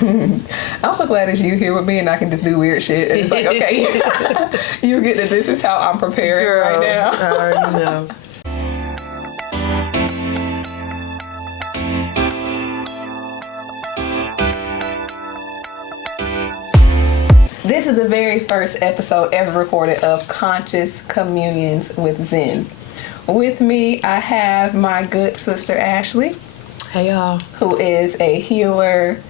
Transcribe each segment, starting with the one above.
I'm so glad that you here with me and I can just do weird shit. And it's like, okay, you get that this is how I'm preparing right now. I already know. This is the very first episode ever recorded of Conscious Communions with Zen. With me, I have my good sister Ashley. Hey y'all. Who is a healer.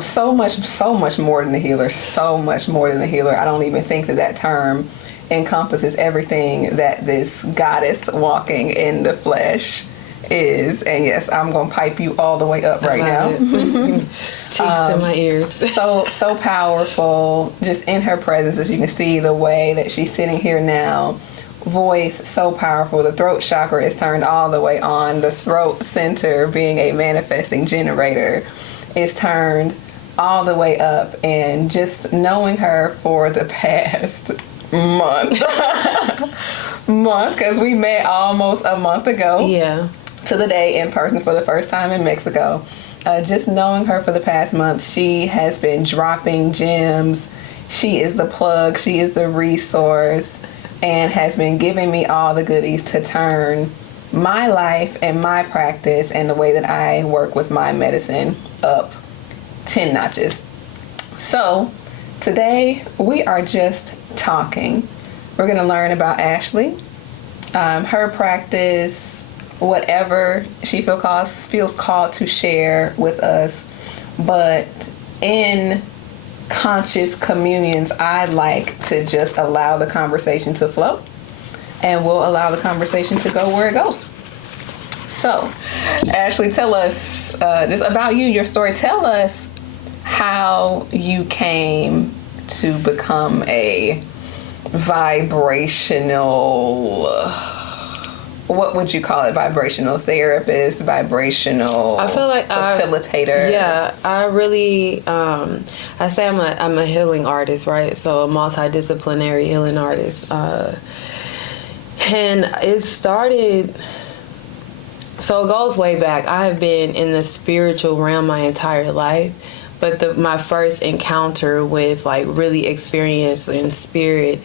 So much more than a healer. So much more than a healer. I don't even think that term encompasses everything that this goddess walking in the flesh is. And yes, I'm gonna pipe you all the way up right now. Cheeks to my ears. so powerful. Just in her presence, as you can see, the way that she's sitting here now. Voice so powerful. The throat chakra is turned all the way on. The throat center, being a manifesting generator, is turned all the way up. And just knowing her for the past month, because we met almost a month ago. Yeah. To the day in person for the first time in Mexico. Just knowing her for the past month, she has been dropping gems. She is the plug. She is the resource. And has been giving me all the goodies to turn my life and my practice and the way that I work with my medicine up 10 notches. So today we are just talking. We're going to learn about Ashley, her practice, whatever she feels called to share with us. But in Conscious Communions, I like to just allow the conversation to flow, and we'll allow the conversation to go where it goes. So, Ashley, tell us just about you, your story. Tell us how you came to become a vibrational, what would you call it? Vibrational therapist, vibrational I feel like facilitator. I really, I say I'm a healing artist, right? So a multidisciplinary healing artist. And it started, so it goes way back. I have been in the spiritual realm my entire life, but my first encounter with like really experiencing spirit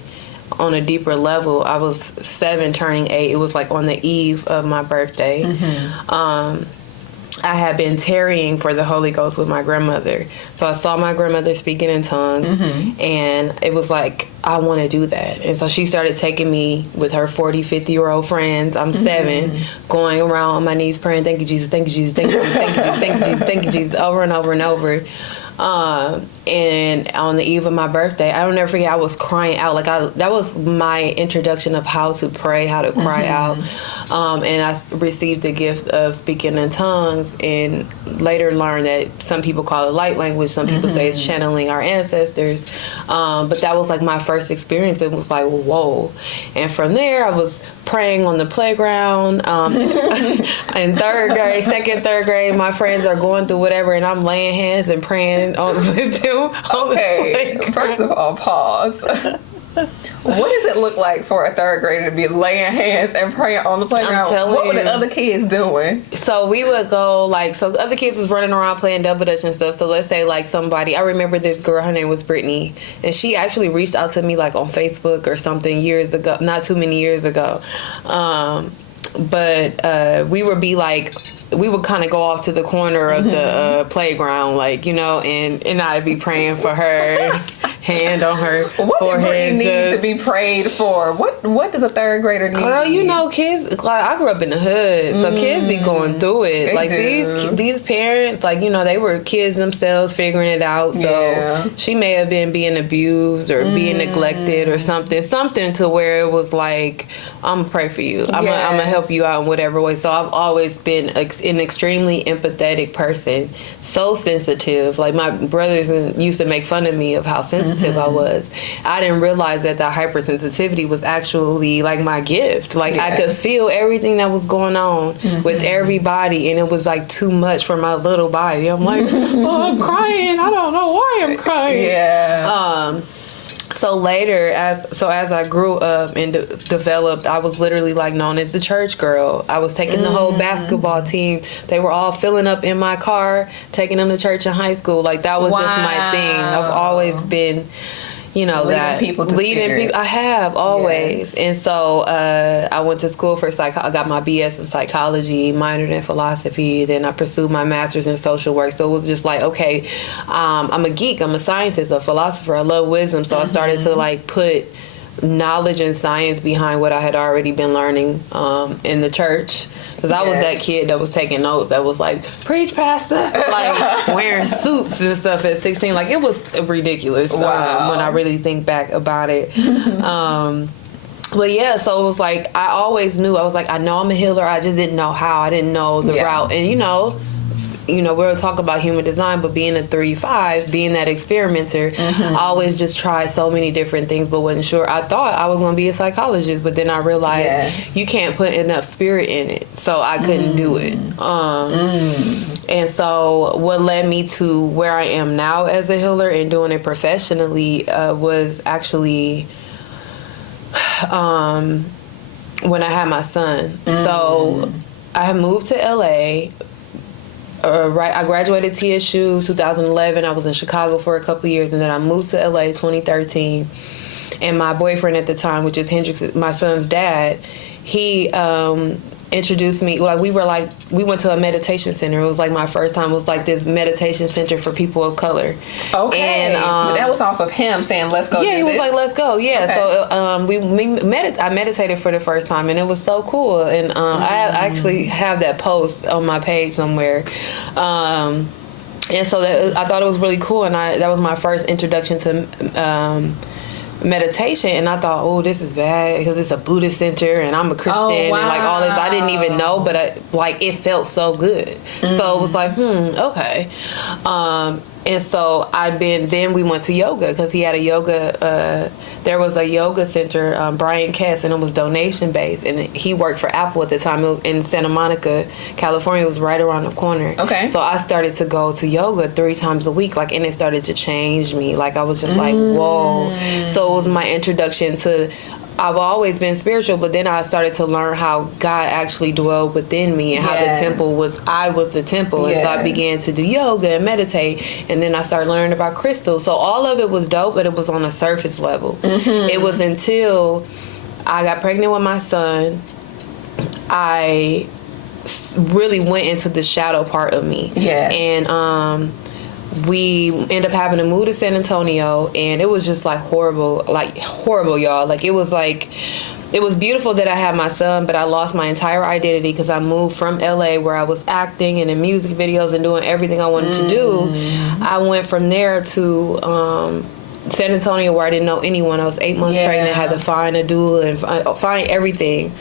on a deeper level, I was 7 turning 8. It was like on the eve of my birthday. Mm-hmm. I had been tarrying for the Holy Ghost with my grandmother. So I saw my grandmother speaking in tongues, mm-hmm. and it was like, I want to do that. And so she started taking me with her 40, 50-year-old friends. I'm 7, mm-hmm. going around on my knees praying, thank you, Jesus, thank you, Jesus, thank you, Jesus, thank you, Jesus, thank you, Jesus, thank you, Jesus, over and over and over. And on the eve of my birthday, I don't never forget, I was crying out. Like that was my introduction of how to pray, how to cry mm-hmm. out. And I received the gift of speaking in tongues, and later learned that some people call it light language. Some people mm-hmm. say it's channeling our ancestors. But that was like my first experience. It was like, whoa. And from there, I was praying on the playground. In 3rd grade, my friends are going through whatever, and I'm laying hands and praying with them. Okay, first of all, pause. What does it look like for a 3rd grader to be laying hands and praying on the playground? What were the other kids doing? So we would go, so the other kids was running around playing double dutch and stuff. So let's say somebody, I remember this girl, her name was Brittany, and she actually reached out to me on Facebook or something years ago, not too many years ago. But we would be we would kind of go off to the corner of the playground, and I'd be praying for her, hand on her forehead. What needs to be prayed for? What does a 3rd grader need? Girl, kids, I grew up in the hood, so kids be going through it. These parents, they were kids themselves figuring it out. So she may have been being abused or being neglected or something to where it was like, I'm gonna pray for you. I'm gonna help you out in whatever way. So I've always been an extremely empathetic person, so sensitive. My brothers used to make fun of me of how sensitive I was. I didn't realize that the hypersensitivity was actually my gift. I could feel everything that was going on with everybody, and it was too much for my little body. I'm like, oh, I'm crying. I don't know why I'm crying. Yeah. So later, as I grew up and developed, I was literally like known as the church girl. I was taking the whole basketball team. They were all filling up in my car, taking them to church in high school. Like that was just my thing. I've always been, you know, leading people. I have always. Yes. And so I went to school for I got my BS in psychology, minored in philosophy. Then I pursued my master's in social work. So it was just like, okay, I'm a geek. I'm a scientist, a philosopher. I love wisdom. So I started to like put knowledge and science behind what I had already been learning in the church. Because I was that kid that was taking notes, that was like, preach, pastor, like wearing suits and stuff at 16. Like, it was ridiculous when I really think back about it. But yeah, so it was like, I always knew, I was like, I know I'm a healer, I just didn't know how, I didn't know the route. And we'll talk about human design, but being a 3-5, being that experimenter, I always just tried so many different things, but wasn't sure. I thought I was going to be a psychologist, but then I realized you can't put enough spirit in it, so I couldn't do it. And so what led me to where I am now as a healer and doing it professionally was actually when I had my son. So I had moved to LA. I graduated TSU 2011. I was in Chicago for a couple years, and then I moved to LA 2013. And my boyfriend at the time, which is Hendrix, my son's dad, he introduced me. Like we went to a meditation center. It was like my first time. It was like this meditation center for people of color. Okay, and that was off of him saying, "Let's go." Yeah, he was like, "Let's go." Yeah, okay. So I meditated for the first time, and it was so cool. And I actually have that post on my page somewhere. And so I thought it was really cool, and that was my first introduction to meditation, and I thought, oh, this is bad because it's a Buddhist center and I'm a Christian and like all this. I didn't even know, but it felt so good. So it was like, okay. And so then we went to yoga because he had a yoga, there was a yoga center, Brian Kess, and it was donation based, and he worked for Apple at the time in Santa Monica, California. It was right around the corner. Okay. So I started to go to yoga 3 times a week, and it started to change me. Like I was just like, whoa. So it was my introduction to, I've always been spiritual, but then I started to learn how God actually dwelled within me and how the temple I was the temple. And so I began to do yoga and meditate, and then I started learning about crystals. So all of it was dope, but it was on a surface level. It was until I got pregnant with my son, I really went into the shadow part of me. And we ended up having to move to San Antonio, and it was just horrible, y'all. It was beautiful that I had my son, but I lost my entire identity because I moved from LA, where I was acting and in music videos and doing everything I wanted to do. I went from there to San Antonio, where I didn't know anyone. I was 8 months pregnant, I had to find a doula and find everything.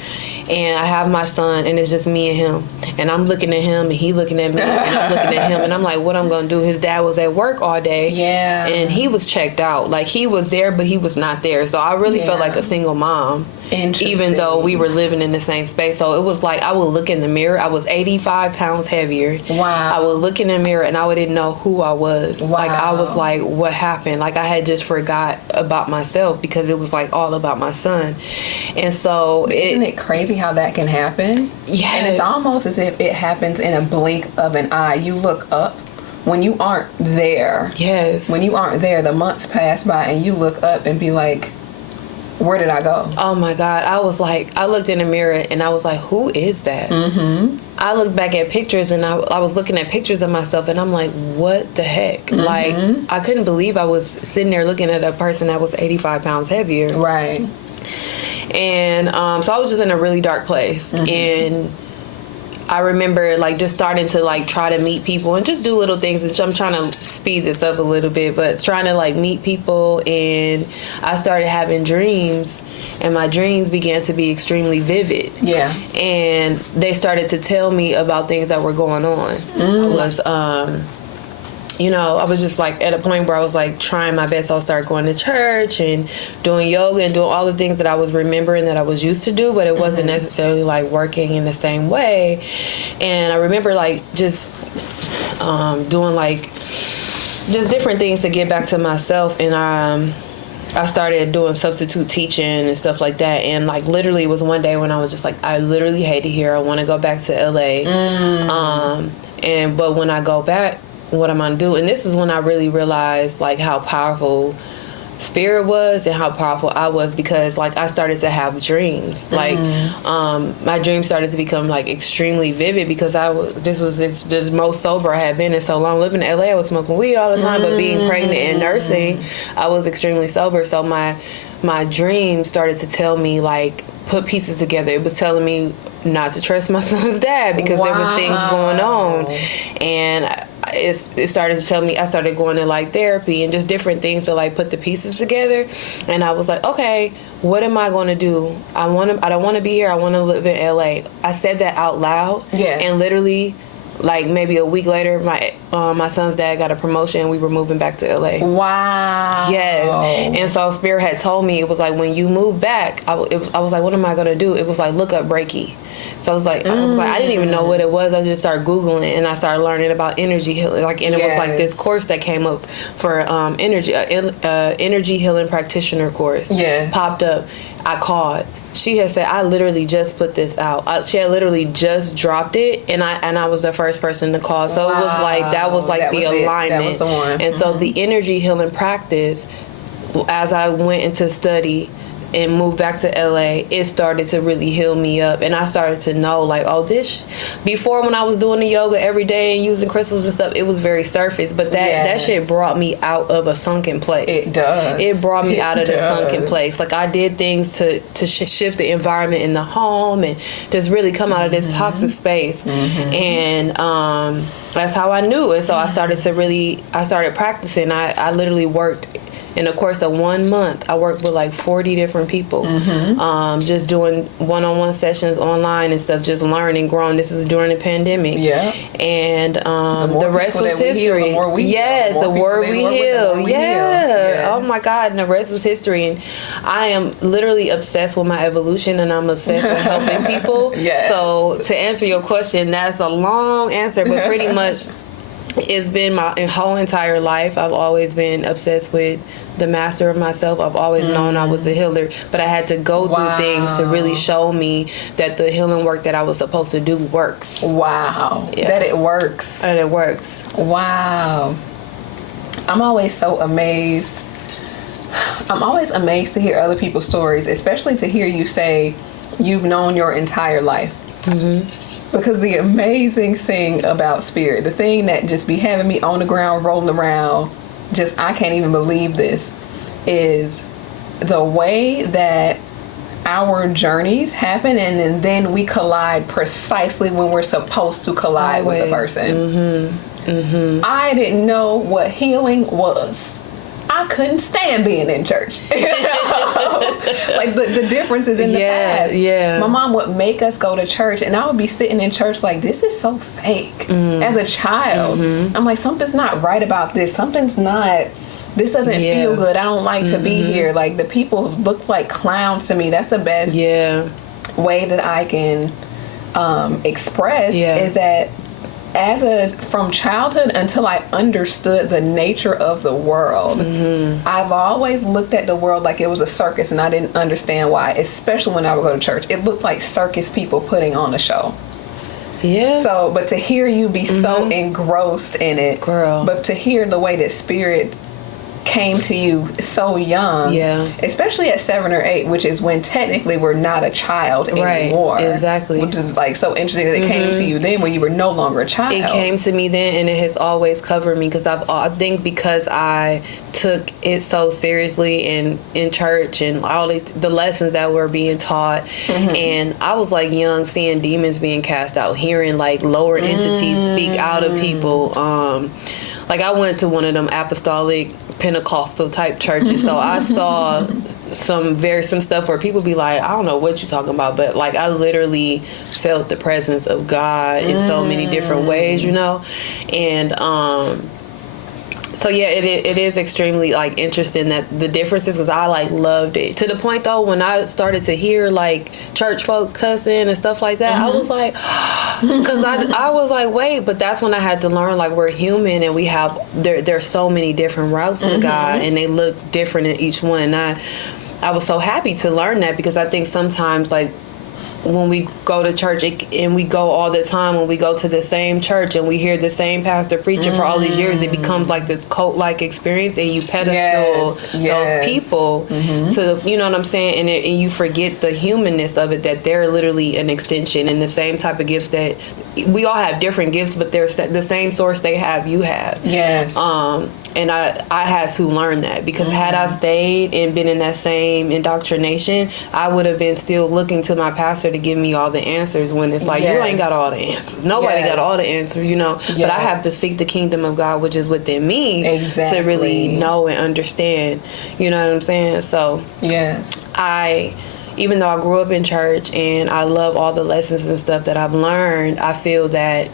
And I have my son, and it's just me and him. And I'm looking at him, and he looking at me, and I'm looking at him, and I'm like, what I'm going to do? His dad was at work all day, and he was checked out. Like, he was there, but he was not there. So I really felt like a single mom, even though we were living in the same space. So it was like I would look in the mirror. I was 85 pounds heavier. Wow. I would look in the mirror, and I didn't know who I was. Wow. Like, I was like, what happened? Like, I had just forgot about myself because it was, all about my son. And so Isn't it crazy how that can happen? Yeah. And it's almost as if it happens in a blink of an eye. You look up when you aren't there. Yes. When you aren't there, the months pass by and you look up and be like, where did I go? Oh my God. I was like, I looked in the mirror and I was like, who is that? I looked back at pictures and I was looking at pictures of myself and I'm like, what the heck? Like, I couldn't believe I was sitting there looking at a person that was 85 pounds heavier. Right. And so I was just in a really dark place. And I remember just starting to try to meet people and just do little things. I'm trying to speed this up a little bit, but trying to meet people. And I started having dreams, and my dreams began to be extremely vivid. Yeah. And they started to tell me about things that were going on. I was just at a point where I was trying my best. I'll start going to church and doing yoga and doing all the things that I was remembering that I was used to do, but it wasn't necessarily working in the same way. And I remember just doing just different things to get back to myself. And I started doing substitute teaching and stuff like that. And like literally it was one day when I was just like, I literally hate it here. I want to go back to LA. But when I go back, what am I gonna do? And this is when I really realized like how powerful spirit was and how powerful I was, because like I started to have dreams. Like my dreams started to become like extremely vivid, because this was the most sober I had been in so long. Living in LA, I was smoking weed all the time, but being pregnant and nursing, I was extremely sober. So my dreams started to tell me, like, put pieces together. It was telling me not to trust my son's dad because there was things going on, and it started to tell me. I started going to like therapy and just different things to like put the pieces together. And I was like, okay, what am I going to do? I don't want to be here. I want to live in LA. I said that out loud. Yes. And literally, like maybe a week later, my son's dad got a promotion and we were moving back to LA. Wow. Yes. And so Spirit had told me, it was like, when you move back, I was like, what am I going to do? It was like, look up Reiki. So I was like, I didn't even know what it was. I just started Googling and I started learning about energy healing. Like, and it was like this course that came up for energy healing practitioner course. Yes. Popped up. I called. She had said, I literally just put this out. She had literally just dropped it, and I was the first person to call. So it was like, that was like the alignment. That was the one. And so the energy healing practice, as I went into study and moved back to LA, it started to really heal me up. And I started to know, like, before when I was doing the yoga every day and using crystals and stuff, it was very surface. But that shit brought me out of a sunken place. It does. It brought me out of the sunken place. Like, I did things to shift the environment in the home and just really come out of this toxic space. And that's how I knew. And so I started practicing. I literally worked. In the course of 1 month, I worked with like 40 different people, just doing one-on-one sessions online and stuff, just learning, growing. This is during the pandemic. Yeah. And the rest was history. The word we heal. Yeah. Oh my God. And the rest was history. And I am literally obsessed with my evolution, and I'm obsessed with helping people. Yes. So to answer your question, that's a long answer, but pretty much it's been my whole entire life. I've always been obsessed with the master of myself. I've always known I was a healer, but I had to go through things to really show me that the healing work that I was supposed to do works. Wow. Yeah. That it works. That it works. Wow. I'm always so amazed. I'm always amazed to hear other people's stories, especially to hear you say you've known your entire life. Because the amazing thing about spirit, the thing that just be having me on the ground rolling around, just I can't even believe this, is the way that our journeys happen and then we collide precisely when we're supposed to collide with a person. I didn't know what healing was. I couldn't stand being in church. Like the differences in the past. Yeah. My mom would make us go to church, and I would be sitting in church like, this is so fake. As a child, I'm like, something's not right about this. This doesn't feel good. I don't like to be here. Like, the people look like clowns to me. That's the best way that I can express is that from childhood until I understood the nature of the world, I've always looked at the world like it was a circus, and I didn't understand why, especially when I would go to church. It looked like circus people putting on a show. Yeah. So, but to hear you be so engrossed in it, girl, but to hear the way that spirit came to you so young, especially at 7 or 8, which is when technically we're not a child anymore. Exactly. Which is like so interesting that it came to you then when you were no longer a child. It came to me then, and it has always covered me, because I think because I took it so seriously in church and all the lessons that were being taught, and I was like young, seeing demons being cast out, hearing like lower entities speak out of people. Like, I went to one of them apostolic Pentecostal type churches, so I saw some stuff where people be like, I don't know what you're talking about, but like, I literally felt the presence of God in so many different ways, you know. And So yeah, it is extremely like interesting that the differences, because I like loved it to the point though when I started to hear like church folks cussing and stuff like that, I was like, because I was like, wait, but that's when I had to learn like we're human and we have there's so many different routes to God and they look different in each one. And I was so happy to learn that, because I think sometimes like when we go to church and we go all the time, when we go to the same church and we hear the same pastor preaching for all these years, it becomes like this cult-like experience, and you pedestal those people to, you know what I'm saying, and you forget the humanness of it, that they're literally an extension, and the same type of gifts that we all have, different gifts, but they're the same source they have, you have. Yes. And I had to learn that, because had I stayed and been in that same indoctrination, I would have been still looking to my pastor to give me all the answers, when it's like, you ain't got all the answers. Nobody got all the answers, you know. But I have to seek the kingdom of God, which is within me, to really know and understand. You know what I'm saying? So even though I grew up in church and I love all the lessons and stuff that I've learned, I feel that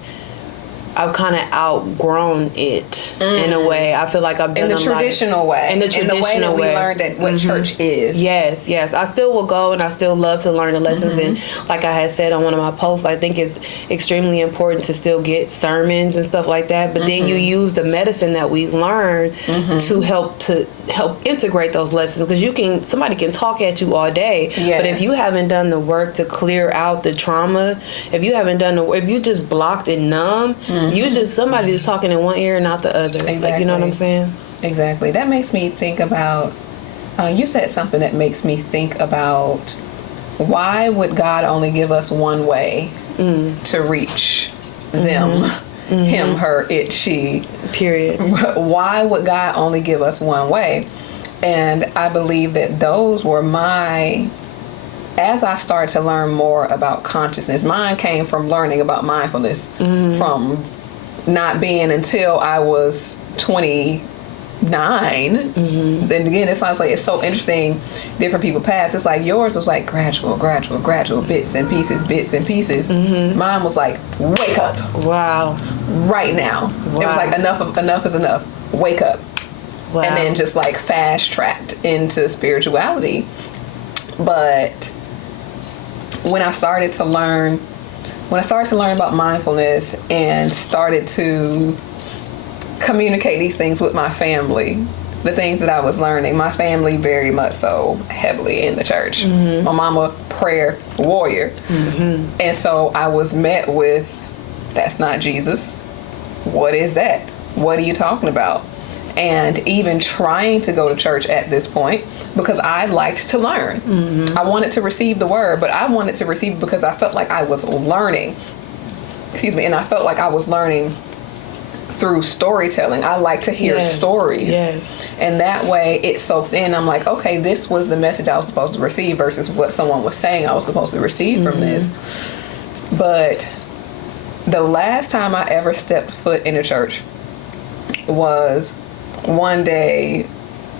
I've kind of outgrown it in a way. I feel like I've done in the traditional way. In the way that we learned that what church is. Yes. I still will go, and I still love to learn the lessons. And like I had said on one of my posts, I think it's extremely important to still get sermons and stuff like that. But then you use the medicine that we learn to help integrate those lessons, because somebody can talk at you all day, but if you haven't done the work to clear out the trauma, if you haven't done if you just blocked and numb, somebody just talking in one ear and not the other. Exactly. Like, you know what I'm saying? Exactly. That makes me think about, you said something that makes me think about, why would God only give us one way to reach them? Him, her, it, she. Period. Why would God only give us one way? And I believe that those were as I started to learn more about consciousness, mine came from learning about mindfulness, from not being until I was 29. Then again, it sounds like it's so interesting. Different people pass. It's like yours was like gradual, bits and pieces. Mine was like, wake up. Wow. Right now. Wow. It was like enough is enough. Wake up. Wow. And then just like fast tracked into spirituality. But when I started to learn about mindfulness and started to communicate these things with my family, the things that I was learning, my family very much so heavily in the church. My mama, prayer warrior. And so I was met with, that's not Jesus. What is that? What are you talking about? And even trying to go to church at this point, because I liked to learn. I wanted to receive the word, but I wanted to receive it because I felt like I was learning. And I felt like I was learning through storytelling. I like to hear stories. And that way it soaked in. I'm like, okay, this was the message I was supposed to receive versus what someone was saying I was supposed to receive from this. But the last time I ever stepped foot in a church was one day.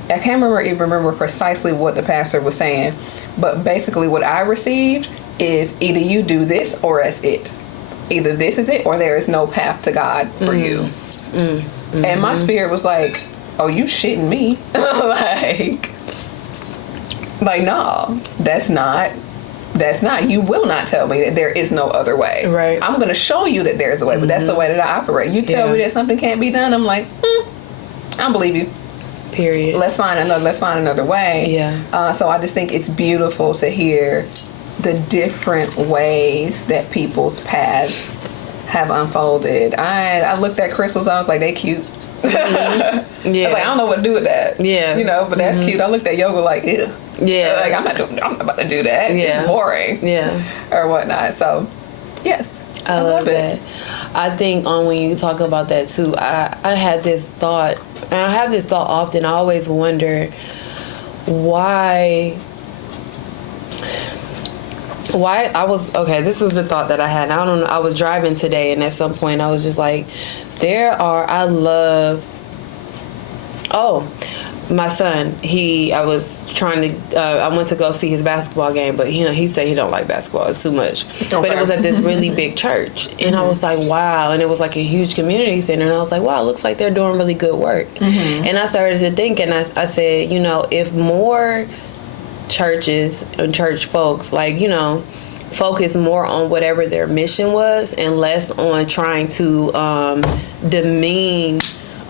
I can't remember precisely what the pastor was saying, but basically what I received is either you do this or that's it. Either this is it or there is no path to God for you. And my spirit was like, oh, you shitting me. like, no, that's not. You will not tell me that there is no other way. Right. I'm going to show you that there's a way, but that's the way that I operate. You tell me that something can't be done, I'm like, I don't believe you. Period. Let's find another way. So I just think it's beautiful to hear the different ways that people's paths have unfolded. I looked at crystals. I was like, they cute. I was like, I don't know what to do with that. You know, but that's cute. I looked at yoga like, ew. Like I'm not about to do that. It's boring. Or whatnot. So, yes, I love it. I think when you talk about that too, I had this thought, and I have this thought often. I always wonder why this is the thought that I had. I don't know. I was driving today, and at some point my son, I went to go see his basketball game, but he said he don't like basketball. It's too much. Okay. But it was at this really big church. And I was like, wow. And it was like a huge community center. And I was like, wow, it looks like they're doing really good work. And I started to think, and I said, if more churches and church folks, focus more on whatever their mission was and less on trying to demean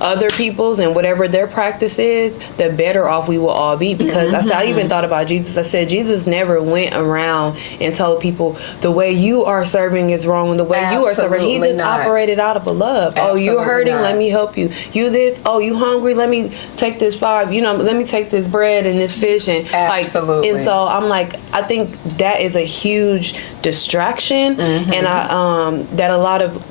other people's and whatever their practice is, the better off we will all be. Because I even thought about Jesus. I said Jesus never went around and told people the way you are serving is wrong and the way you are serving. He just operated out of a love. Absolutely you're hurting, not. Let me help you. You this, you hungry, let me take this 5, let me take this bread and this fish. And absolutely. And so I'm like, I think that is a huge distraction. And that a lot of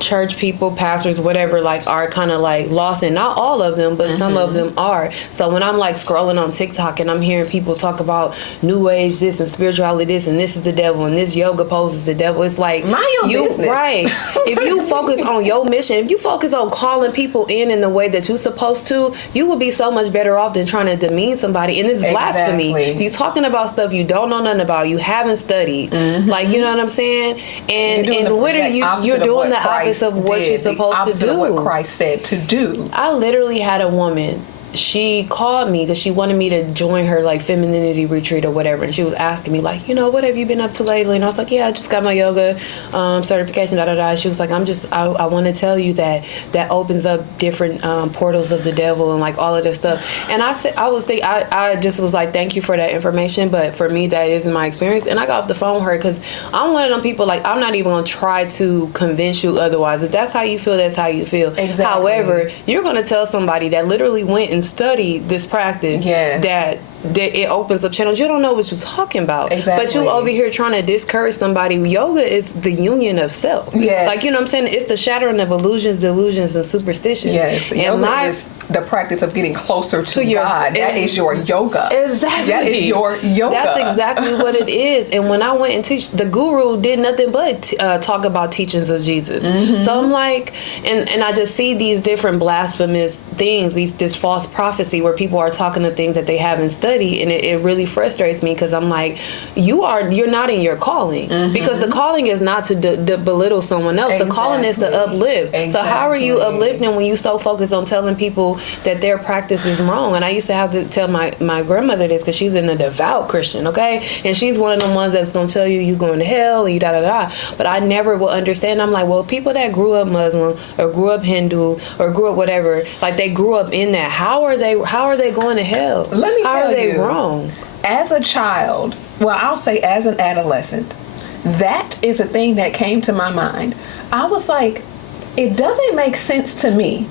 church people, pastors, whatever, are kind of lost, and not all of them, but some of them are. So when I'm scrolling on TikTok and I'm hearing people talk about new age this and spirituality this and this is the devil and this yoga pose is the devil, it's like, mind your business. Right. If you focus on your mission, if you focus on calling people in the way that you're supposed to, you will be so much better off than trying to demean somebody. And it's blasphemy. You talking about stuff you don't know nothing about, you haven't studied, you know what I'm saying? And literally you're doing the opposite of what you're supposed to do. Of what Christ said to do. I literally had a woman, she called me because she wanted me to join her femininity retreat or whatever, and she was asking me what have you been up to lately? And I was like, yeah, I just got my yoga certification, She was like, I want to tell you that opens up different portals of the devil and all of this stuff. And I said, I just was like, thank you for that information, but for me that isn't my experience. And I got off the phone with her because I'm one of them people, I'm not even gonna try to convince you otherwise. If that's how you feel, that's how you feel. Exactly. However, you're gonna tell somebody that literally went and studied this practice that it opens up channels. You don't know what you're talking about. Exactly. But you over here trying to discourage somebody. Yoga is the union of self. Yes. You know what I'm saying? It's the shattering of illusions, delusions, and superstitions. Yes. And yoga is the practice of getting closer to God. That is your yoga. Exactly. That is your yoga. That's exactly what it is. And when I went and teach, the guru did nothing but talk about teachings of Jesus. So I'm like, and I just see these different blasphemous things, this false prophecy where people are talking to things that they haven't studied. And it really frustrates me because I'm like, you're not in your calling, because the calling is not to belittle someone else. The calling is to uplift. So how are you uplifting when you so focused on telling people that their practice is wrong? And I used to have to tell my grandmother this because she's a devout Christian, okay? And she's one of the ones that's going to tell you you're going to hell and you da-da-da. But I never will understand. I'm like, well, people that grew up Muslim or grew up Hindu or grew up whatever, they grew up in that. How are they going to hell? Let me tell you. Wrong. As a child, well, I'll say as an adolescent, that is a thing that came to my mind. I was like, it doesn't make sense to me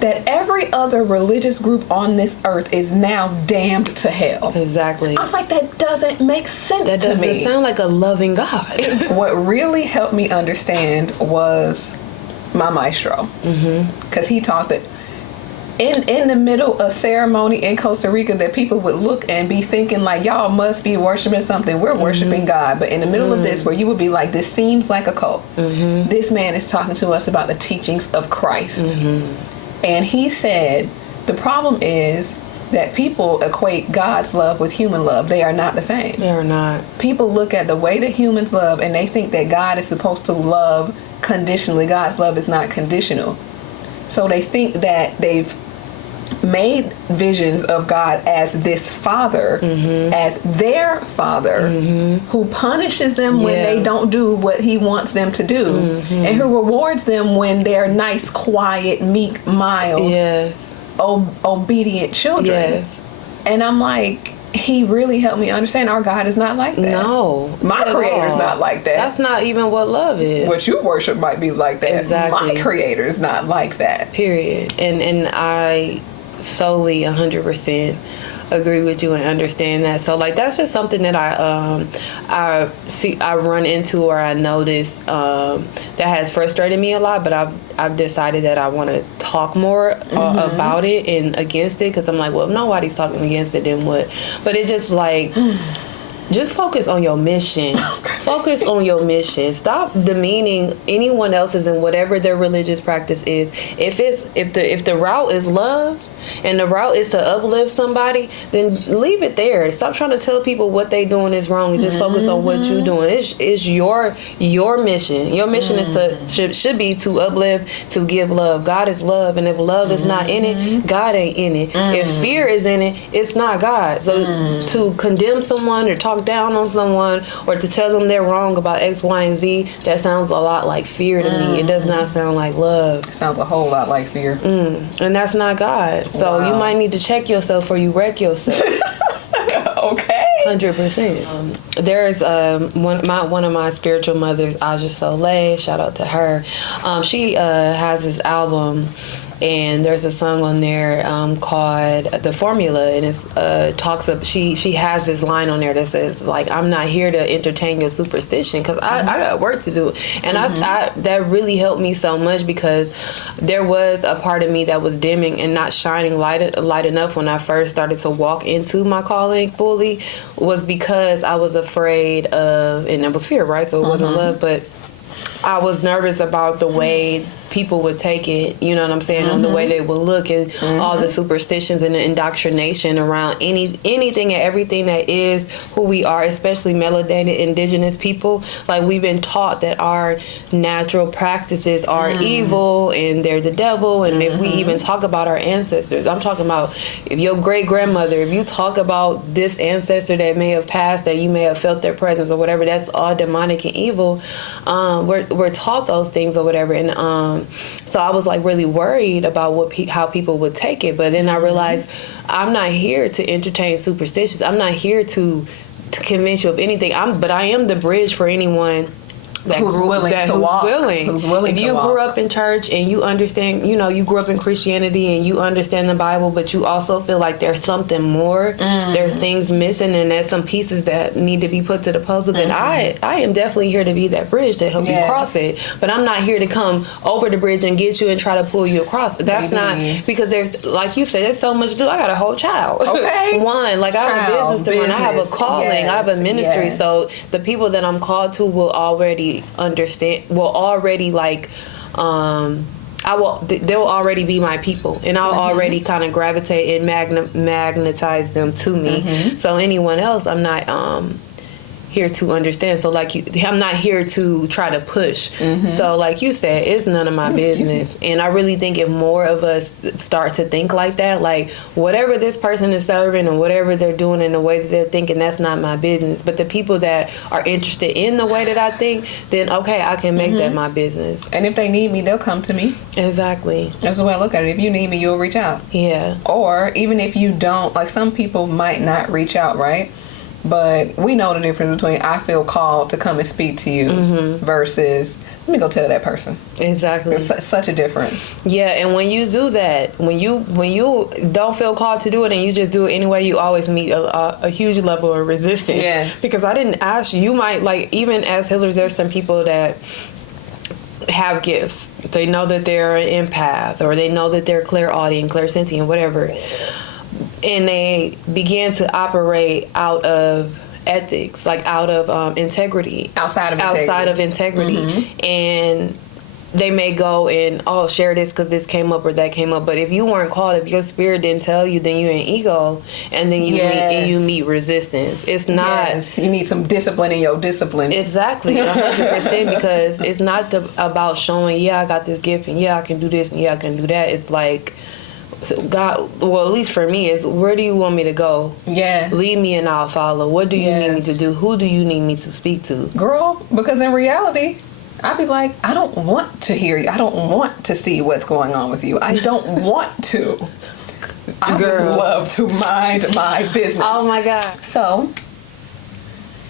that every other religious group on this earth is now damned to hell. Exactly. I was like, that doesn't make sense to me. That doesn't sound like a loving God. What really helped me understand was my maestro. Because he taught that in the middle of ceremony in Costa Rica, that people would look and be thinking y'all must be worshiping something. We're worshiping God. But in the middle of this, where you would be like, this seems like a cult. This man is talking to us about the teachings of Christ. And he said, the problem is that people equate God's love with human love. They are not the same. They are not. People look at the way that humans love and they think that God is supposed to love conditionally. God's love is not conditional. So they think that they've made visions of God as this father, as their father, who punishes them when they don't do what he wants them to do, and who rewards them when they're nice, quiet, meek, mild, obedient children. And I'm like, he really helped me understand our God is not like that. No. My creator's not like that. That's not even what love is. What you worship might be like that. Exactly. My creator's not like that. Period. And I solely 100% agree with you and understand that. So that's just something that I run into or I notice that has frustrated me a lot, but I've decided that I want to talk more about it and against it, because I'm like, well, if nobody's talking against it, then what? But it just just focus on your mission. Focus on your mission. Stop demeaning anyone else's and whatever their religious practice is. If the route is love and the route is to uplift somebody, then leave it there. Stop trying to tell people what they doing is wrong and just focus on what you're doing. It's your mission. Your mission is should be to uplift, to give love. God is love, and if love is not in it, God ain't in it. If fear is in it, it's not God. So to condemn someone or talk down on someone or to tell them they're wrong about X, Y, and Z, that sounds a lot like fear to me. It does not sound like love. It sounds a whole lot like fear. And that's not God. So you might need to check yourself or you wreck yourself. Okay. 100%. There's one of my spiritual mothers, Aja Soleil. Shout out to her. She has this album, and there's a song on there called "The Formula," and it talks of she has this line on there that says like, "I'm not here to entertain your superstition because I got work to do," and I that really helped me so much because there was a part of me that was dimming and not shining light enough when I first started to walk into my calling fully, was because I was afraid of, and it was fear, right? So it wasn't love, but I was nervous about the way people would take it, you know what I'm saying, on the way they would look, and all the superstitions and the indoctrination around anything and everything that is who we are, especially melanated indigenous people. Like, we've been taught that our natural practices are evil and they're the devil, and if we even talk about our ancestors, I'm talking about if your great grandmother, if you talk about this ancestor that may have passed, that you may have felt their presence or whatever, that's all demonic and evil. We're taught those things or whatever, and so I was like really worried about how people would take it. But then I realized I'm not here to entertain superstitions. I'm not here to convince you of anything. But I am the bridge for anyone who's willing. If you grew up in church and you understand, you grew up in Christianity and you understand the Bible, but you also feel like there's something more, there's things missing, and there's some pieces that need to be put to the puzzle, then I am definitely here to be that bridge to help you cross it. But I'm not here to come over the bridge and get you and try to pull you across. That's not, because there's, like you said, there's so much to do. I got a whole child. Okay. One, like I have a business to run. I have a calling. I have a ministry. So the people that I'm called to will already understand, will already like they'll already be my people, and I'll already kind of gravitate and magnetize them to me. So anyone else, I'm not here to understand. So like I'm not here to try to push. So like you said, it's none of my business. And I really think if more of us start to think like that, like whatever this person is serving and whatever they're doing in the way that they're thinking, that's not my business. But the people that are interested in the way that I think, then okay, I can make that my business. And if they need me, they'll come to me. Exactly. That's the way I look at it. If you need me, you'll reach out. Yeah. Or even if you don't, like some people might not reach out, right? But we know the difference between I feel called to come and speak to you versus let me go tell that person. Exactly. There's such a difference. Yeah, and when you do that, when you don't feel called to do it and you just do it anyway, you always meet a huge level of resistance. Yes. Because I didn't ask you. You might, like, even as healers, there's some people that have gifts. They know that they're an empath, or they know that they're clairaudient, clairsentient, whatever. And they began to operate out of ethics, like out of integrity. Outside of integrity. And they may go and, share this because this came up or that came up. But if you weren't called, if your spirit didn't tell you, then you're an ego. And then you meet resistance. It's not... Yes. You need some discipline in your discipline. Exactly, 100%. Because it's not about showing, I got this gift, and I can do this, and I can do that. It's like... So God, well, at least for me, is where do you want me to go? Yes. Lead me and I'll follow. What do you need me to do? Who do you need me to speak to? Girl, because in reality, I'd be like, I don't want to hear you. I don't want to see what's going on with you. I don't want to. I would love to mind my business. Oh my God. So,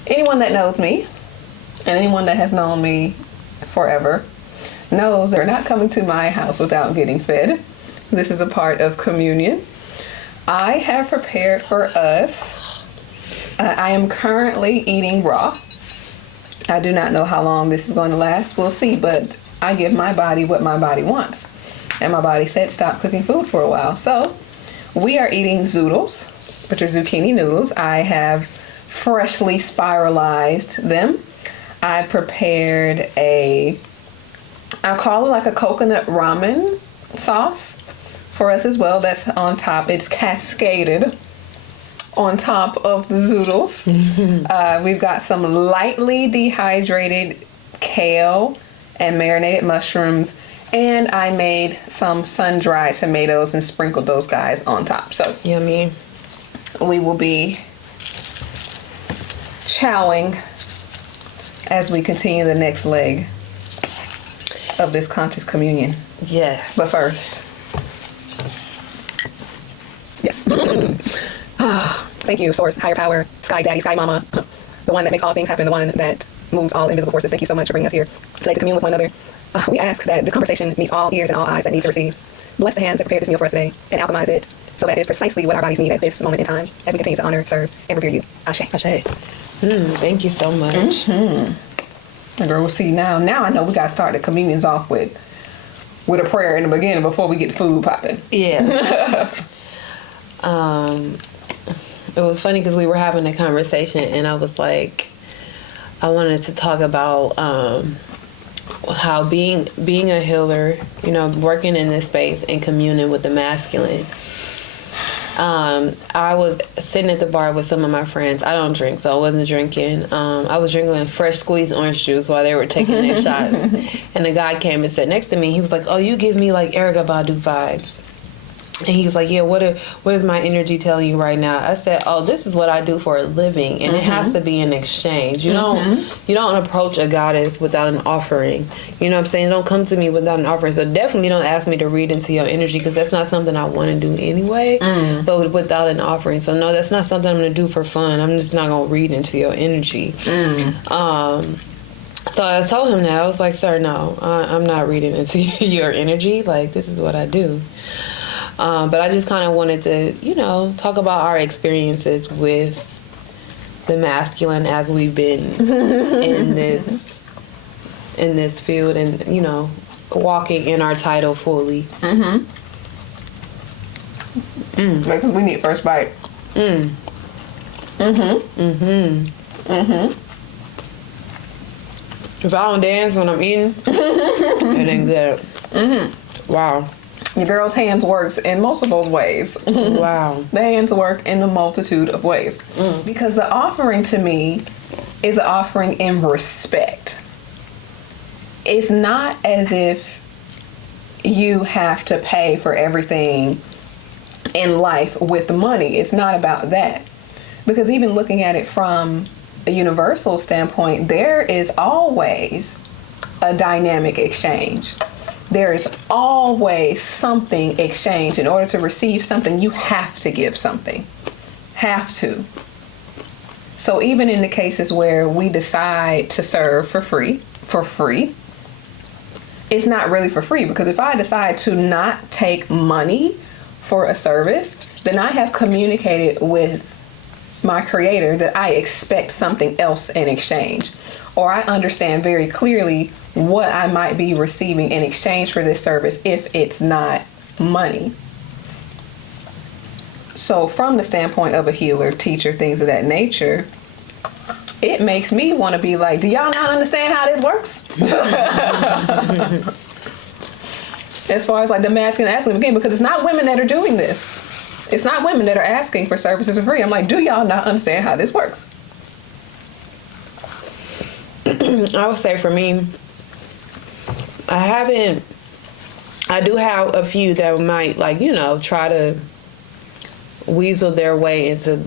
anyone that knows me, and anyone that has known me forever, knows they're not coming to my house without getting fed. This is a part of communion. I have prepared for us. I am currently eating raw. I do not know how long this is going to last. We'll see, but I give my body what my body wants. And my body said stop cooking food for a while. So we are eating zoodles, which are zucchini noodles. I have freshly spiralized them. I prepared I call it like a coconut ramen sauce for us as well. That's on top. It's cascaded on top of the zoodles. We've got some lightly dehydrated kale and marinated mushrooms, and I made some sun-dried tomatoes and sprinkled those guys on top. So Yummy. we will be chowing as we continue the next leg of this conscious communion. Yes. But first, yes. Thank you, Source, Higher Power, Sky Daddy, Sky Mama, the one that makes all things happen, the one that moves all invisible forces. Thank you so much for bringing us here today to commune with one another. We ask that this conversation meets all ears and all eyes that need to receive. Bless the hands that prepared this meal for us today and alchemize it so that it is precisely what our bodies need at this moment in time as we continue to honor, serve, and revere you. Ashe. Ashe. Thank you so much. Mm-hmm. Girl, we'll see now. Now I know we got to start the communions off with a prayer in the beginning before we get the food popping. Yeah. It was funny because we were having a conversation and I was like, I wanted to talk about how being a healer, working in this space and communing with the masculine. I was sitting at the bar with some of my friends. I don't drink, so I wasn't drinking. I was drinking fresh squeezed orange juice while they were taking their shots. And a guy came and sat next to me. He was like, "Oh, you give me like Erykah Badu vibes." And he was like, "Yeah, what is my energy telling you right now?" I said, "Oh, this is what I do for a living, and it has to be an exchange. You don't approach a goddess without an offering. You know what I'm saying? Don't come to me without an offering. So definitely don't ask me to read into your energy because that's not something I want to do anyway. But without an offering. So no, that's not something I'm going to do for fun. I'm just not going to read into your energy." So I told him that. I was like, "Sir, no, I'm not reading into your energy. Like, this is what I do." But I just kind of wanted to, talk about our experiences with the masculine as we've been in this field and, walking in our title fully. Because we need first bite. If I don't dance when I'm eating, it ain't good. Wow. Your girl's hands works in most of those ways. Wow. The hands work in a multitude of ways. Because the offering to me is an offering in respect. It's not as if you have to pay for everything in life with money. It's not about that. Because even looking at it from a universal standpoint, there is always a dynamic exchange. There is always something exchanged. In order to receive something, you have to give something. Have to. So even in the cases where we decide to serve for free, it's not really for free, because if I decide to not take money for a service, then I have communicated with my creator that I expect something else in exchange. Or I understand very clearly what I might be receiving in exchange for this service if it's not money. So from the standpoint of a healer, teacher, things of that nature, it makes me want to be like, do y'all not understand how this works? As far as like the masculine asking again, because it's not women that are doing this. It's not women that are asking for services for free. I'm like, do y'all not understand how this works? I would say for me, I do have a few that might try to weasel their way into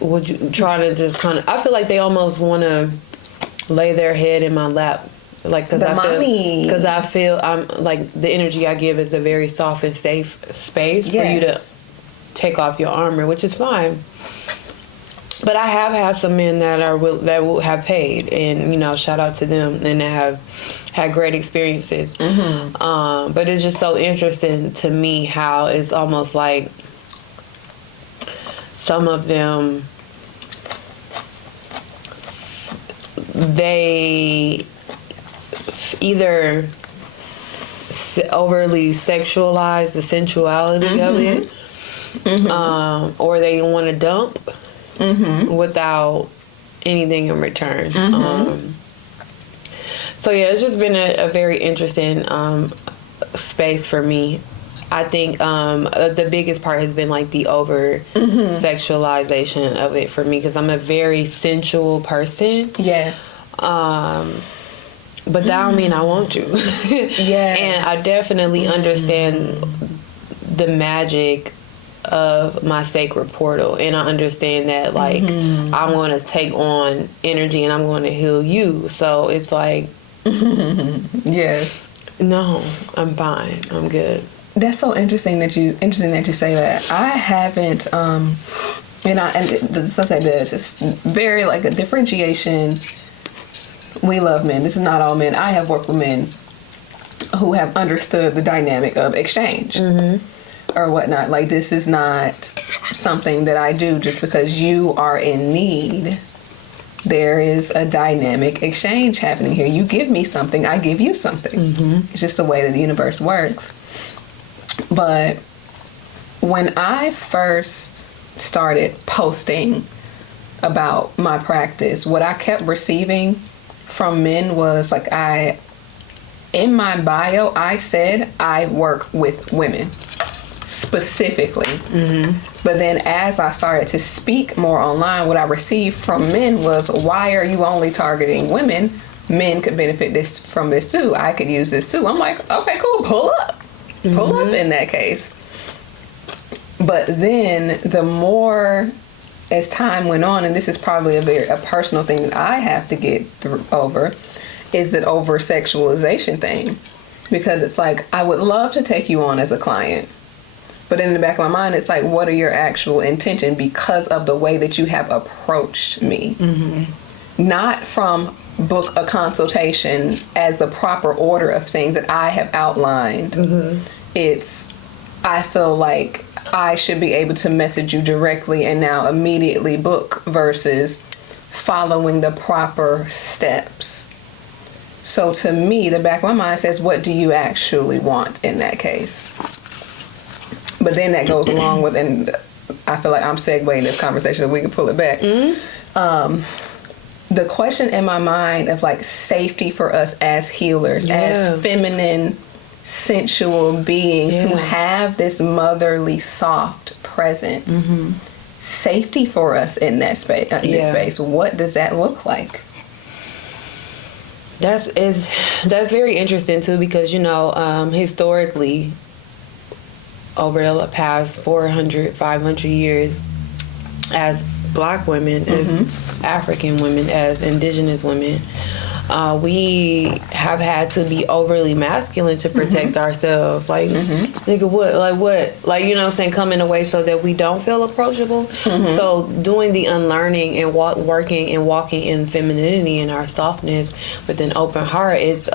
would you try to just kind of, I feel like they almost want to lay their head in my lap. Like, because I feel I'm like the energy I give is a very soft and safe space for you to take off your armor, which is fine. But I have had some men that will have paid, and shout out to them, and that have had great experiences. But it's just so interesting to me how it's almost like some of them, they either overly sexualize the sensuality of it, or they want to dump. without anything in return. So yeah, it's just been a very interesting space for me. I think the biggest part has been like the over sexualization of it for me, because I'm a very sensual person. Yes. But that don't mean I want you. Yes. And I definitely understand the magic of my sacred portal, and I understand that like I'm going to take on energy and I'm going to heal you. So it's like, yes. No, I'm fine. I'm good. That's so interesting that you say that. I haven't and something that's just very like a differentiation. We love men. This is not all men. I have worked with men who have understood the dynamic of exchange or whatnot. Like, this is not something that I do just because you are in need. There is a dynamic exchange happening here. You give me something, I give you something. It's just the way that the universe works. But when I first started posting about my practice, what I kept receiving from men was like, in my bio, I said I work with women specifically. But then as I started to speak more online, what I received from men was, why are you only targeting women? Men could benefit from this too. I could use this too. I'm like, okay, cool, pull up in that case. But then the more as time went on, and this is probably a personal thing that I have to get over, is that over sexualization thing. Because it's like, I would love to take you on as a client, but in the back of my mind, it's like, what are your actual intention because of the way that you have approached me? Not from book a consultation as the proper order of things that I have outlined. It's, I feel like I should be able to message you directly and now immediately book versus following the proper steps. So to me, the back of my mind says, what do you actually want in that case? But then that goes along with, and I feel like I'm segueing this conversation, we can pull it back. The question in my mind of like safety for us as healers, as feminine, sensual beings who have this motherly, soft presence, safety for us in that space. This space, what does that look like? That's very interesting too, because historically, over the past 400, 500 years, as Black women, as African women, as indigenous women, we have had to be overly masculine to protect ourselves. Like, nigga, what? Like, what? Like, you know what I'm saying? Come in a way so that we don't feel approachable. So doing the unlearning and working and walking in femininity and our softness with an open heart, it's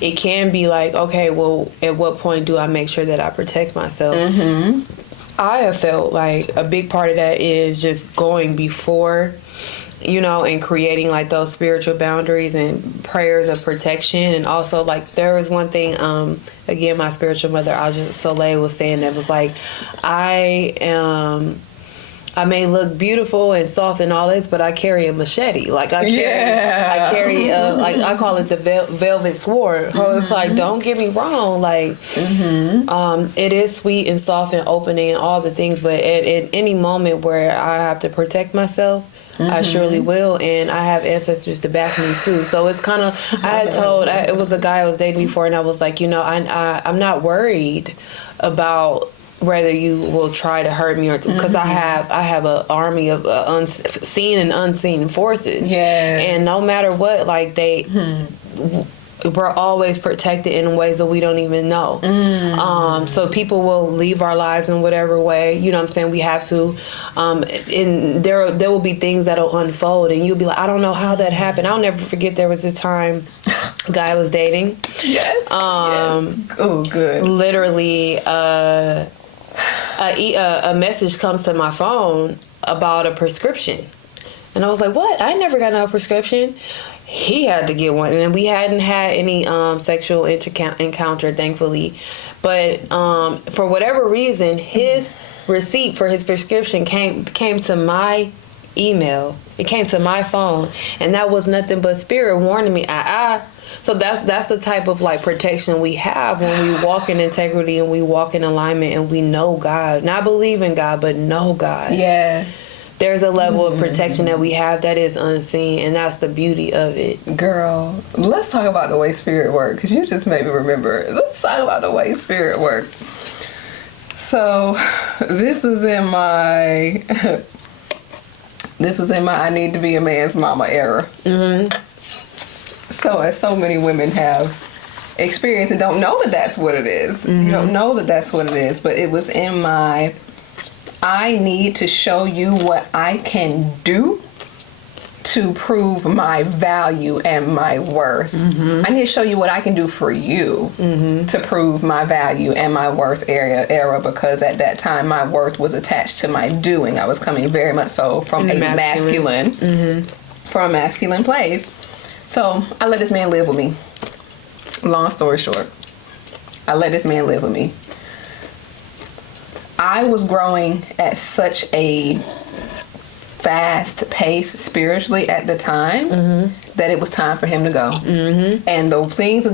it can be like, okay, well, at what point do I make sure that I protect myself? I have felt like a big part of that is just going before, and creating like those spiritual boundaries and prayers of protection. And also, like, there was one thing, again, my spiritual mother, Aja Soleil, was saying that was like, I may look beautiful and soft and all this, but I carry a machete. Like, I carry like, I call it the velvet sword. Like, don't get me wrong. Like, it is sweet and soft and opening and all the things, but at any moment where I have to protect myself, I surely will, and I have ancestors to back me too. So it's kind of, it was a guy I was dating before, and I was like, I'm not worried about whether you will try to hurt me or because I have an army of seen and unseen forces. And no matter what, like we're always protected in ways that we don't even know. So people will leave our lives in whatever way, you know what I'm saying, we have to. And there will be things that'll unfold and you'll be like, I don't know how that happened. I'll never forget, there was this time a guy I was dating. Oh, good. Literally, a message comes to my phone about a prescription. And I was like, what? I never got no prescription. he had to get one, and we hadn't had any sexual encounter, thankfully. But for whatever reason, his receipt for his prescription came to my email. It came to my phone, and that was nothing but spirit warning me. So that's the type of like protection we have when we walk in integrity and we walk in alignment and we know God, not believe in God, but know God. Yes. There's a level of protection that we have that is unseen, and that's the beauty of it. Girl, let's talk about the way spirit works, because you just made me remember. Let's talk about the way spirit works. So, this is in my I need to be a man's mama era. Mm-hmm. So, as so many women have experienced and don't know that that's what it is. Mm-hmm. You don't know that that's what it is, but it was in my I need to show you what I can do to prove my value and my worth. Mm-hmm. I need to show you what I can do for you to prove my value and my worth era, because at that time my worth was attached to my doing. I was coming very much so from a masculine place. So I let this man live with me. Long story short, I let this man live with me. I was growing at such a fast pace spiritually at the time that it was time for him to go. Mm-hmm. And the things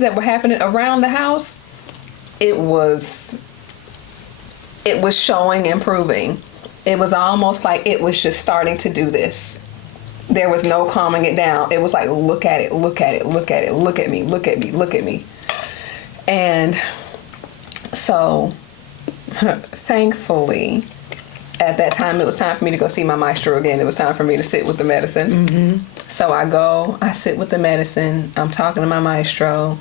that were happening around the house, it was showing improving. It was almost like it was just starting to do this. There was no calming it down. It was like, look at it, look at it, look at it, look at me, look at me, look at me. And so thankfully, at that time, it was time for me to go see my maestro again. It was time for me to sit with the medicine. Mm-hmm. So I sit with the medicine. I'm talking to my maestro.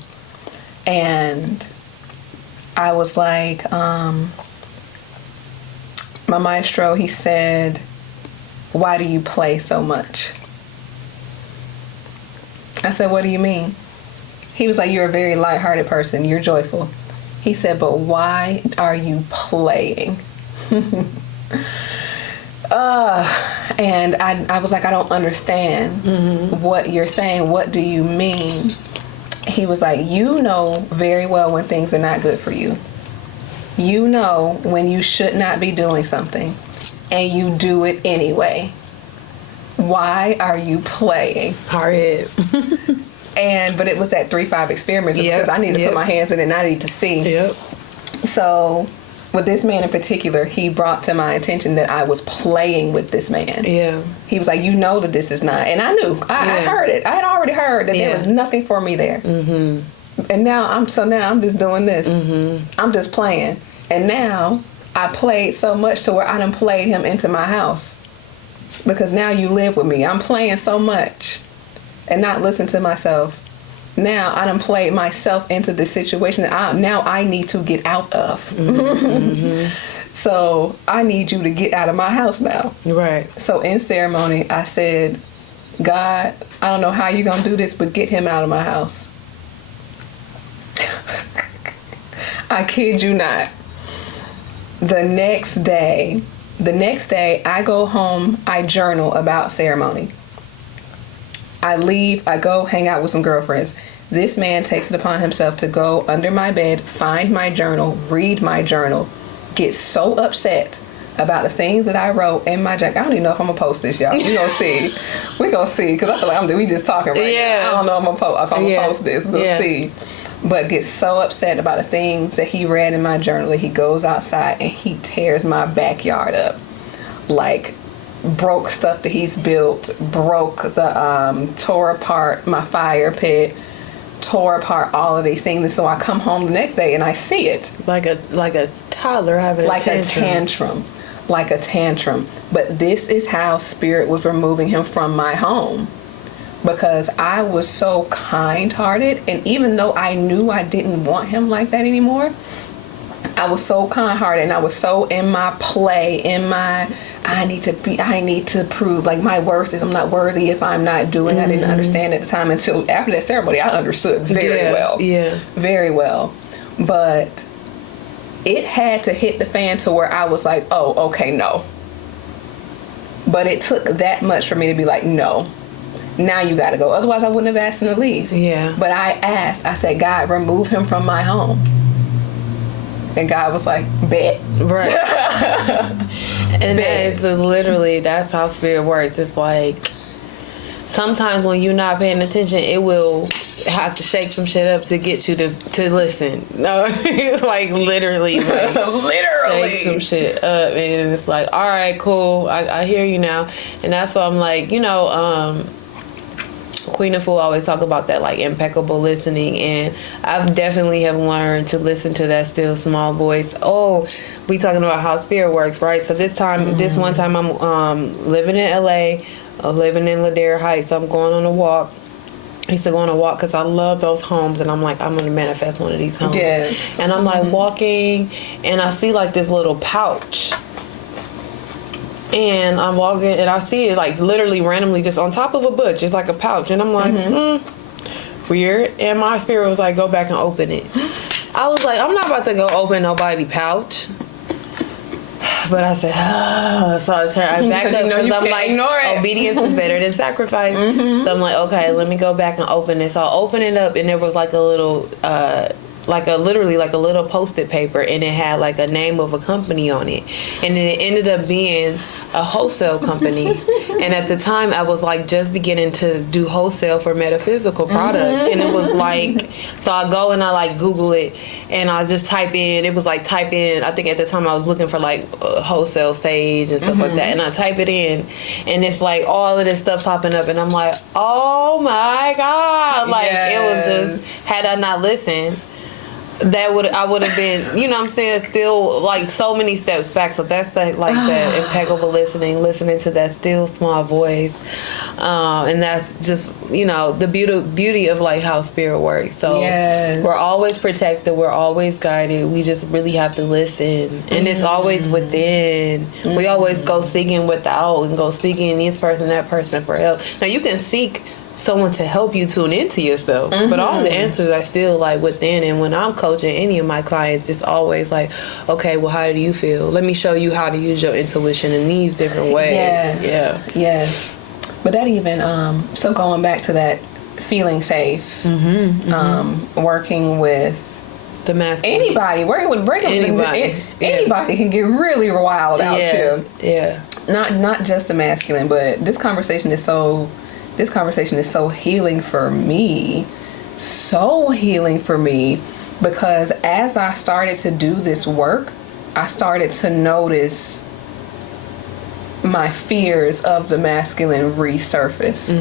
And I was like, my maestro, he said, why do you play so much? I said, what do you mean? He was like, you're a very lighthearted person. You're joyful. He said, but why are you playing? And I was like, I don't understand what you're saying. What do you mean? He was like, you know very well when things are not good for you. You know when you should not be doing something, and you do it anyway. Why are you playing? Hard. But it was that 3-5 experiment because I need to put my hands in it and I need to see. Yep. So with this man in particular, he brought to my attention that I was playing with this man. Yeah. He was like, you know that this is not. And I knew. I heard it. I had already heard that there was nothing for me there. Mm-hmm. And now I'm just doing this. Mm-hmm. I'm just playing. And now I played so much to where I done played him into my house. Because now you live with me. I'm playing so much and not listen to myself. Now I done played myself into this situation that now I need to get out of. Mm-hmm. So I need you to get out of my house now. Right. So in ceremony, I said, God, I don't know how you're going to do this, but get him out of my house. I kid you not. The next day, I go home, I journal about ceremony. I leave, I go hang out with some girlfriends. This man takes it upon himself to go under my bed, find my journal, read my journal, get so upset about the things that I wrote in my journal. I don't even know if I'm going to post this, y'all. We're going to see. We're going to see, because I feel like we just talking right now. I don't know if I'm going to post this. We'll see. But gets so upset about the things that he read in my journal that he goes outside and he tears my backyard up. Like, broke stuff that he's built, broke the, tore apart my fire pit, tore apart all of these things. And so I come home the next day and I see it. Like a toddler having a tantrum. Like a tantrum. But this is how spirit was removing him from my home. Because I was so kind-hearted, and even though I knew I didn't want him like that anymore, I was so kind-hearted and I was so in my play, I need to prove, like, my worth is I'm not worthy if I'm not doing. I didn't understand at the time until after that ceremony. I understood very well. Yeah. Very well. But it had to hit the fan to where I was like, oh, okay, no. But it took that much for me to be like, no. now you got to go. Otherwise, I wouldn't have asked him to leave. Yeah. But I asked, I said, God, remove him from my home. And God was like, bet. Right. And Bet. that is literally, that's how spirit works. It's like, sometimes when you're not paying attention, it will have to shake some shit up to get you to listen. No, it's like literally, like, Literally. shake some shit up, and it's like, all right, cool, I hear you now. And that's why I'm like, Queen of Fool always talk about that, like, impeccable listening, and I've definitely have learned to listen to that still small voice. Oh, we talking about how spirit works, right? So this one time I'm living in LA, living in Ladera Heights. I'm going on a walk. I used to go on a walk because I love those homes, and I'm like, I'm going to manifest one of these homes. Yes. And I'm like walking, and I see like this little pouch. And I'm walking, and I see it like literally randomly just on top of a bush. It's like a pouch. And I'm like, weird. And my spirit was like, go back and open it. I was like, I'm not about to go open nobody's pouch. But I said, so I backed up because I'm like, obedience is better than sacrifice. So I'm like, okay, let me go back and open it. So I opened it up, and there was like a little, literally like a little Post-it paper, and it had like a name of a company on it. And then it ended up being a wholesale company. And at the time, I was like just beginning to do wholesale for metaphysical products. And it was like, so I go and I like Google it, and I just type in, I think at the time I was looking for like wholesale sage and stuff like that. And I type it in, and it's like all of this stuff popping up, and I'm like, oh my God. Like, it was just, had I not listened, I would have been, you know what I'm saying, still like so many steps back. So that's the, like that impeccable listening to that still small voice. And that's just, the beauty of like how spirit works. So we're always protected, we're always guided. We just really have to listen. And it's always within. We always go seeking without, and go seeking this person, that person for help. Now you can seek someone to help you tune into yourself, but all the answers are still like within. And when I'm coaching any of my clients, it's always like, okay, well, how do you feel? Let me show you how to use your intuition in these different ways. Yes. But that even so going back to that feeling safe, working with the masculine, anybody, working with anybody can get really wild out too. Not just the masculine, but this conversation is so healing for me. So healing for me, because as I started to do this work, I started to notice my fears of the masculine resurface.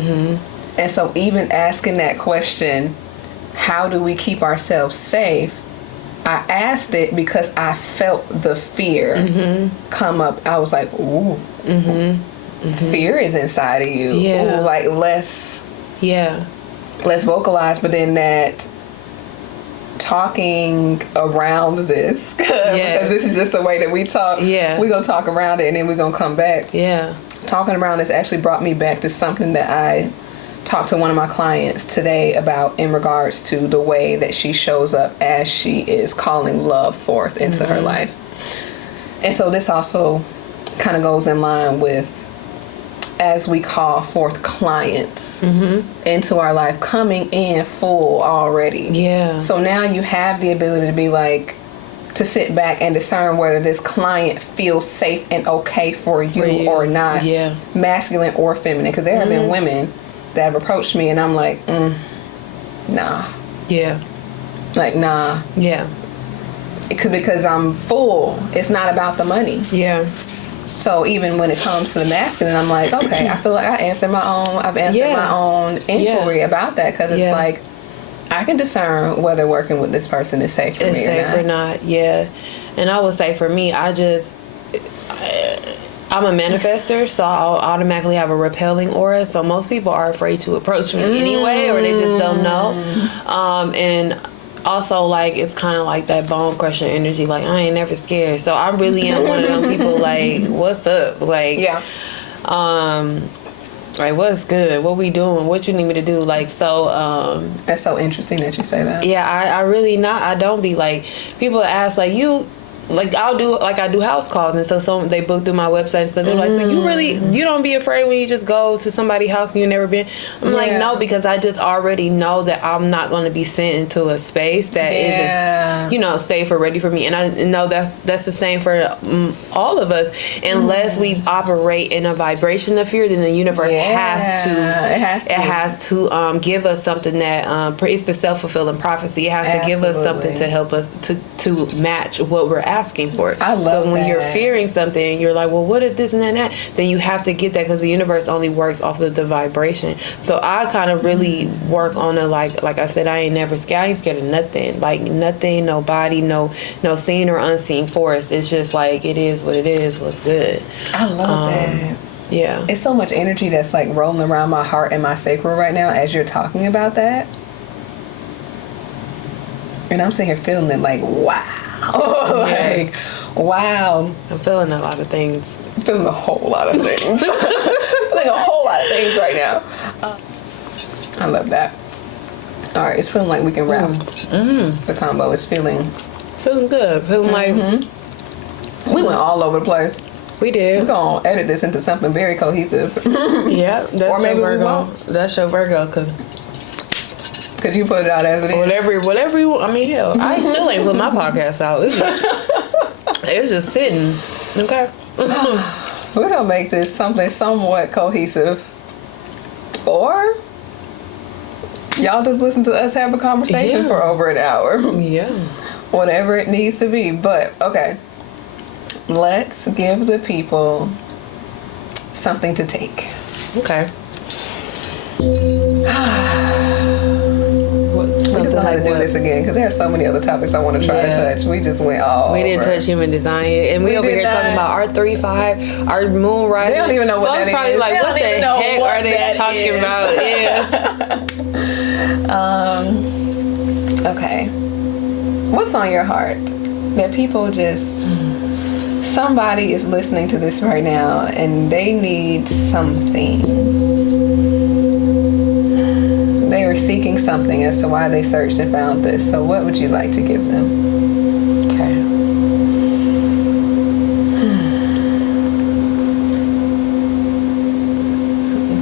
And so even asking that question, how do we keep ourselves safe? I asked it because I felt the fear come up. I was like, ooh. Fear is inside of you. Ooh, like let's vocalize. But then that talking around this, because this is just the way that we talk. We're gonna talk around it, and then we're gonna come back. Talking around this actually brought me back to something that I talked to one of my clients today about, in regards to the way that she shows up as she is calling love forth into her life. And so this also kind of goes in line with, as we call forth clients into our life, coming in full already. So now you have the ability to be like, to sit back and discern whether this client feels safe and okay for you or not. Masculine or feminine. Because there have been women that have approached me, and I'm like, nah. Like, nah. Because I'm full. It's not about the money. So even when it comes to the masculine, I'm like, okay, I feel like I've answered my own inquiry about that, because it's like, I can discern whether working with this person is safe for me or not. And I would say for me, I'm a manifester, so I'll automatically have a repelling aura. So most people are afraid to approach me anyway, or they just don't know. And also, like, it's kind of like that bone crusher energy. Like, I ain't never scared. So I really am one of them people, like, what's up? Like, like, what's good? What we doing? What you need me to do? Like, so, that's so interesting that you say that. I really I don't be like, people ask, like, you like I do house calls, and so they book through my website and stuff. They're like, so you don't be afraid when you just go to somebody's house and you've never been? I'm like, no, because I just already know that I'm not going to be sent into a space that isn't, safe or ready for me. And I know that's the same for all of us. Unless we operate in a vibration of fear, then the universe has to give us something that it's the self-fulfilling prophecy. It has to give us something to help us to match what we're asking for. I love so when that. you're fearing something, you're like, well, what if this and that? Then you have to get that, because the universe only works off of the vibration. So I kind of really work on it, like I said, I ain't scared of nothing. Like nothing, nobody, no seen or unseen force. It's just like, it is what it is, what's good. I love that. Yeah. It's so much energy that's like rolling around my heart and my sacral right now as you're talking about that. And I'm sitting here feeling it like, wow. Like, wow. I'm feeling a lot of things. I'm feeling a whole lot of things. Like a whole lot of things right now. I love that. All right, it's feeling like we can wrap the combo. It's feeling good. Feeling like we went all over the place. We did. We're gonna edit this into something very cohesive. Yeah, that's or maybe your Virgo. We won't. That's your Virgo, Cause you put it out as it is. Whatever you want. I mean, hell, I still ain't put my podcast out. It's just sitting. Okay. We're gonna make this something somewhat cohesive, or y'all just listen to us have a conversation for over an hour. Yeah. Whatever it needs to be. But okay, let's give the people something to take. Okay. We just gonna have to do this again because there are so many other topics I want to try to touch. We just went all We didn't over. touch human design yet, and we over here talking about our 3-5, our moon rising. They don't even know what that is. Probably like, they what the heck are they talking about? Yeah. Okay. What's on your heart that people just... Somebody is listening to this right now and they need something. They are seeking something as to why they searched and found this. So what would you like to give them? Okay.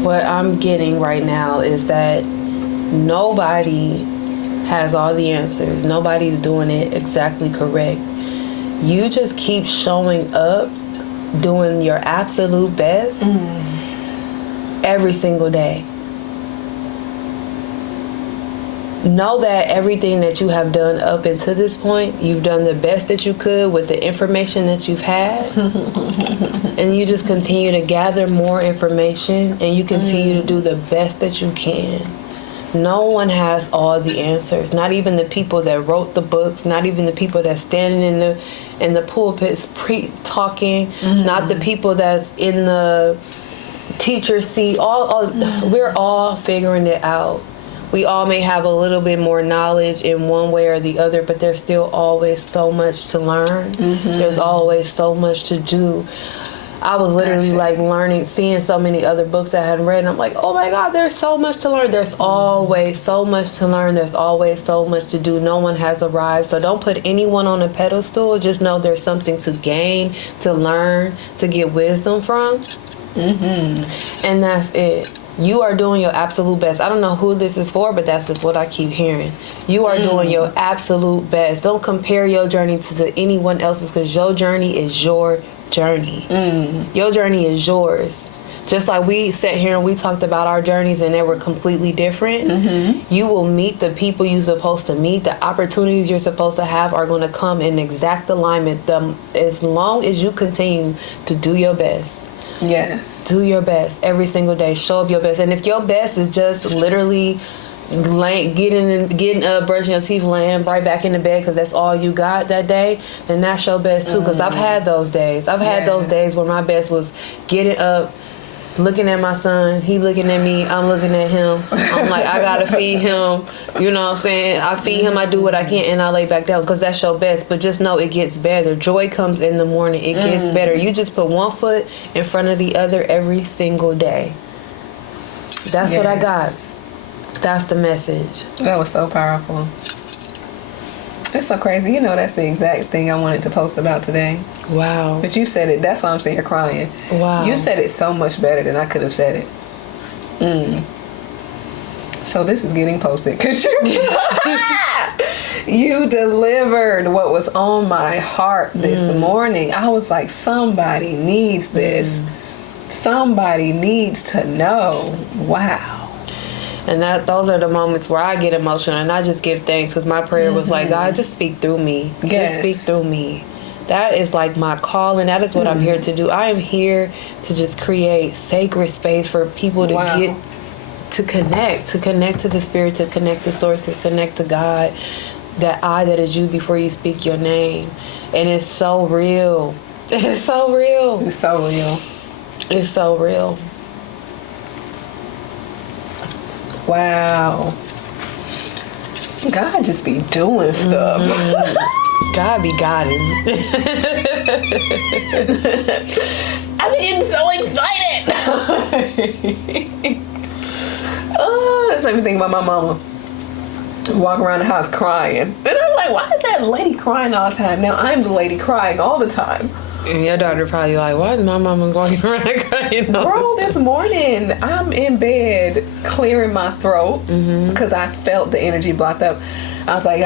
What I'm getting right now is that nobody has all the answers. Nobody's doing it exactly correct. You just keep showing up, doing your absolute best every single day. Know that everything that you have done up until this point, you've done the best that you could with the information that you've had. And you just continue to gather more information and you continue to do the best that you can. No one has all the answers. Not even the people that wrote the books, not even the people that's standing in the pulpits talking, not the people that's in the teacher seat. We're all figuring it out. We all may have a little bit more knowledge in one way or the other, but there's still always so much to learn. There's always so much to do. I was literally like learning, seeing so many other books I hadn't read, and I'm like, oh my God, there's so much to learn. There's always so much to learn. There's always so much to do. No one has arrived. So don't put anyone on a pedestal. Just know there's something to gain, to learn, to get wisdom from. And that's it. You are doing your absolute best. I don't know who this is for, but that's just what I keep hearing. You are doing your absolute best. Don't compare your journey to anyone else's, because your journey is your journey. Your journey is yours. Just like we sat here and we talked about our journeys and they were completely different. You will meet the people you're supposed to meet. The opportunities you're supposed to have are going to come in exact alignment. As long as you continue to do your best. Yes. Do your best every single day. Show up your best. And if your best is just literally getting up, brushing your teeth, laying right back in the bed because that's all you got that day, then that's your best too. Because I've had those days. I've had those days where my best was getting up, looking at my son, he looking at me, I'm looking at him. I'm like, I gotta feed him. You know what I'm saying? I feed him, I do what I can, and I lay back down because that's your best. But just know it gets better. Joy comes in the morning. It gets better. You just put one foot in front of the other every single day. That's what I got. That's the message. That was so powerful. It's so crazy. You know, that's the exact thing I wanted to post about today. Wow. But you said it. That's why I'm sitting here crying. Wow. You said it so much better than I could have said it. So this is getting posted because you delivered what was on my heart this morning. I was like, somebody needs this. Somebody needs to know. Wow. And those are the moments where I get emotional, and I just give thanks, because my prayer was like, God, just speak through me. Yes. Just speak through me. That is like my calling. That is what I'm here to do. I am here to just create sacred space for people to get to connect to the Spirit, to connect to Source, to connect to God. That I that is you before you speak your name. And it's so real. It's so real. It's so real. It's so real. Wow. God just be doing stuff. God be Godding. I'm getting so excited. Oh, this made me think about my mama. Walking around the house crying. And I'm like, why is that lady crying all the time? Now I'm the lady crying all the time. And your daughter probably like, why is my mama walking around crying? Girl, this morning I'm in bed clearing my throat because I felt the energy blocked up. I was like,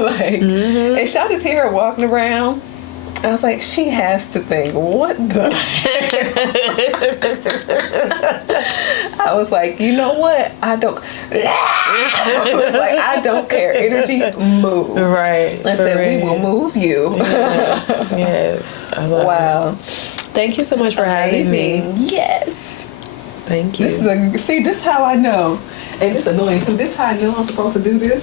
like, and Shawty's here walking around. I was like, she has to think, what the heck? I was like, you know what? I don't. I was like, I don't care. Energy, move. Right. I said, we will move you. Yes. Yes. I love it. Thank you so much for having me. Yes. Thank you. This is how I know. And it's annoying too. This is how I know I'm supposed to do this.